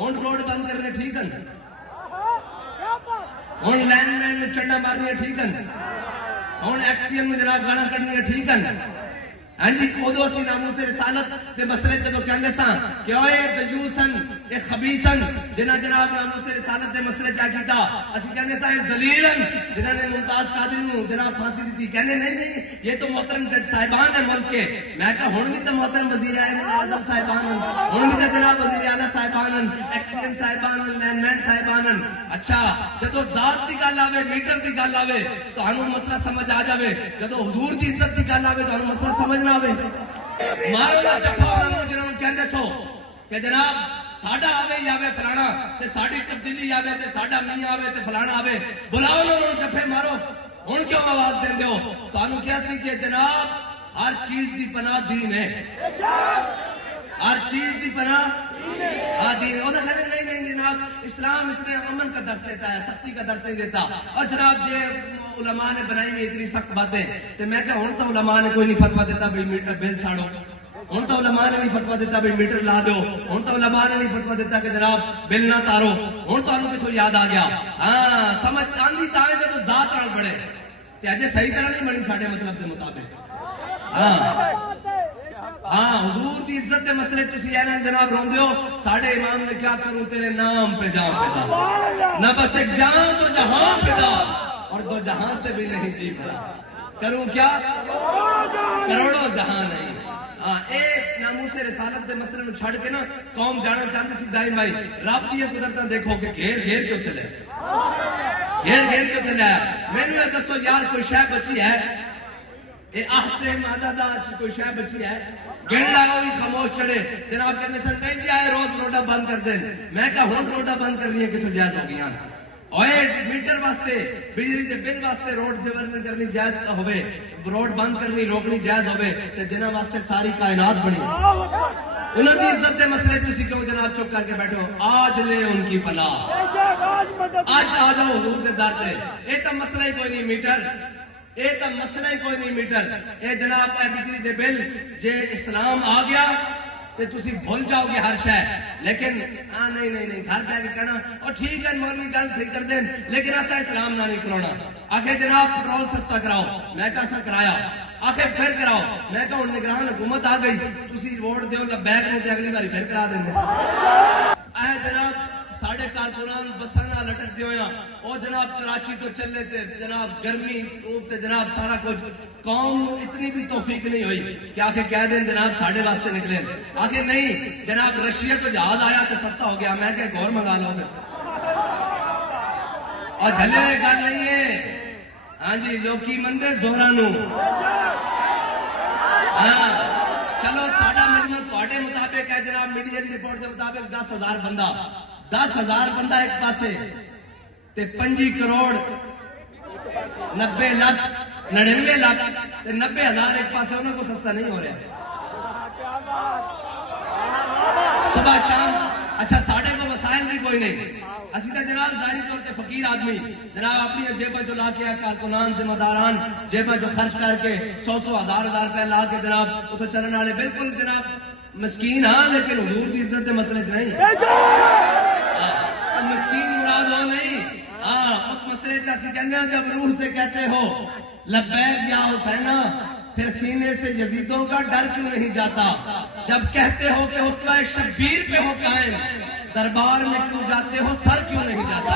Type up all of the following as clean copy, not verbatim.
ہوں روڈ بند کرنے ٹھیک ہے ہوں لینڈ مین میں چنڈا مارنی ٹھیک ہے ہوں ایکسیم میں جناب گانا کڈنی ٹھیک ہے ہاں جی ادو اسی ناموس رسالت کے مسئلے جدو کہندے ساں کہ اوے دجوسن اے خبیثن جنہاں جناب ناموس رسالت کے مسئلے چا کیتا اسی کہندے ساں ذلیلن جنہاں نے ممتاز قادری نو جناب پھانسی دی کہندے نہیں یہ تو محترم جج صاحبان ہیں ملک کے میں کہا ہن بھی تو محترم وزیر اعظم صاحبان ہیں ہن بھی تو جناب وزیر اعلی صاحبان ہیں ایکسیم صاحبان ہیں لینڈ مین صاحبان ہیں اچھا جدو ذات دی گل آوے میٹر دی گل آوے تو ہنوں مسئلہ سمجھ آ جاوے جدو حضور دی عزت دی گل آوے تو ہنوں مسئلہ سمجھ مارو نہ چپا انہوں جنہوں کہندے سو کہ جناب ساڑھا آوے یا آوے فلانا تے ساڑھی تبدیلی آوے تے ساڑھا نہیں آوے تے فلانا آوے بلاؤ انہوں چپے مارو ہون کیوں آواز دیں دے ہو تو انہوں کیا سی کہ جناب ہر چیز دی پناہ دین ہے ہر چیز دی پناہ دین ہے وہ تو کہتے نہیں جناب اسلام اتنے امن کا درس دیتا ہے سختی کا درس نہیں دیتا اور جناب یہ علماء نے بنائی ہوئی اتنی سخت باتیں تو میں کہا ہوں تو علماء نے کوئی نہیں فتویٰ دیتا بھئی میٹر بل ساڑو ہوں تو علماء نے نہیں فتویٰ دیتا بھئی میٹر لا دو ہوں تو علماء نے نہیں فتویٰ دیتا کہ جناب بل نہ تارو ہوں تو انہوں کو یاد آ گیا ہاں سمجھ آندھی تاوے جو ذات رال بڑے تے اجے صحیح طرح نہیں بنی ساڑھے مطلب دے مطابق ہاں حضور دی عزت دے مسئلے تسی اینا جناب رون دیو ساڑھے امام نے کیا کروں تیرے نام پہ جان پیدا نہ بس ایک جان تو جہاں پیدا اور دو جہاں سے بھی نہیں جی بھرا کروں کیا کروڑوں جہاں نہیں ایک ناموس رسالت دے مسئلے میں چھڑ کے نا قوم جانا چاہتے سی دائم بھائی رب دی قدرتاں دیکھو کہ گھیر گھیر کیوں چلے گھیر گھیر کیوں چلے میں نے دسو یار کوئی شے بچی ہے اے احسے مادہ دا کوئی شے بچی ہے گن لاؤ بھی خاموش چڑے جناب کہنے سر نہیں جی آئے روز روڈا بند کر دیں میں کہا ہون روڈا بند کرنی ہے کہ تو جائز ہو گیا اوے میٹر واسطے بجلی دے بل واسطے روڈ جبرن کرنی جائز ہوئے روڈ بند کرنی روکنی جائز ہوئے تے جنہ واسطے ساری کائنات بنی انہوں نے عزت دے مسئلے تسی کیوں جناب چپ کر کے بیٹھو آج لے ان کی پناہ آج آ جاؤ حضور دے در تے اے تا مسئلہ ہی کوئی نہیں میٹر اے تا مسئلہ ہی کوئی نہیں میٹر اے جناب اے بجلی دے بل جے اسلام آ گیا تے تسی بھول جاؤ گے ہر شے لیکن نہیں گھر پہ کہنا اور ٹھیک ہے مولوی گل صحیح کر دیں لیکن ایسا اسلام نہ نہیں کرانا آخر جناب پٹرول سستا کراؤ میں کیسا کرایا آخر پھر کراؤ میں کہا نگران حکومت آ گئی تسی ووٹ دیو لبیک میں تے اگلی باری پھر کرا دیں اے جناب ساڑھے کارکنان بسانا لٹک دیو یا او جناب کراچی تو چلے تے جناب گرمی اوپ تے جناب سارا کچھ قوم اتنی بھی توفیق نہیں ہوئی کہ آخر کہہ دیں جناب ساڑھے واسطے نکلے آخر نہیں جناب رشیا تو جہاز آیا تو سستا ہو گیا میں کہ گور منگا لو گے اور جھلے ہوئے گل نہیں ہے ہاں جی لوکی مندے زہرانو ہاں چلو ساڑھا مجموع تواڈے مطابق ہے جناب میڈیا دی رپورٹ کے مطابق 10,000 بندہ 10,000 بندہ ایک پاسے تے 5 کروڑ 90 لاکھ 99 لاکھ تے 90,000 ایک پاسے انہوں کو سستا نہیں ہو رہا صبح شام اچھا ساڑھے کو وسائل بھی کوئی نہیں اسی تا جناب ظاہری طور کے فقیر آدمی جناب اپنی جیبہ جو لا کے کارکنان ذمہ داران جیبہ جو خرچ کر کے 100 ہزار روپے لا کے جناب اتو چلن والے بالکل جناب مسکین ہاں لیکن حضور دی عزت کے مسئلے نہیں مسکین مراد ہو نہیں اس مسئلے کا اسی کہنے ہیں جب روح سے کہتے ہو لبیک یا حسینہ پھر سینے سے یزیدوں کا ڈر کیوں نہیں جاتا جب کہتے ہو کہ اسوہ شبیر پہ ہو قائم دربار میں کیوں جاتے ہو سر کیوں نہیں جاتا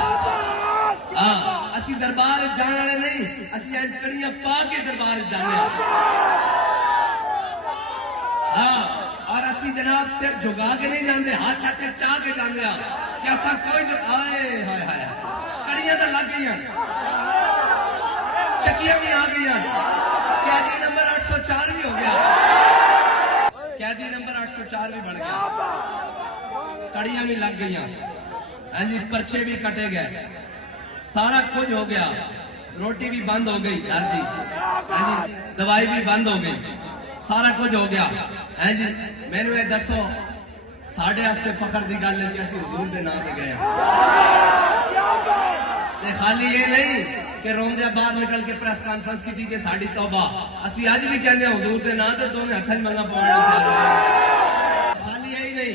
اسی دربار جانے والے نہیں اسی کڑیاں پا کے دربار جانے اور اسی جناب صرف جھگا کے نہیں جاندے ہاتھ ہاتھے چاہ کے جاندے کہ ایسا کوئی جو آئے کڑیاں تو لگ گئی چکیاں بھی آ گئی قیدی نمبر 804 بھی ہو گیا قیدی نمبر 804 بھی بڑھ گیا کڑیاں بھی لگ گئی ہاں جی پرچے بھی کٹے گئے سارا کچھ ہو گیا روٹی بھی بند ہو گئی گھر دی ہاں جی دوائی بھی بند ہو گئی سارا کچھ ہو گیا ہاں جی میں نے یہ دسو ساڑھے ہستے فخر دی گل ہے کہ اسی حضور دے نام دے گئے خالی یہ نہیں کہ روندے باہر نکل کے پریس کانفرنس کی تھی کہ ساڑھی توبہ اسی آج بھی کہنے حضور دے نام دے دونوں ہتھاں منگا پاؤں خالی یہی نہیں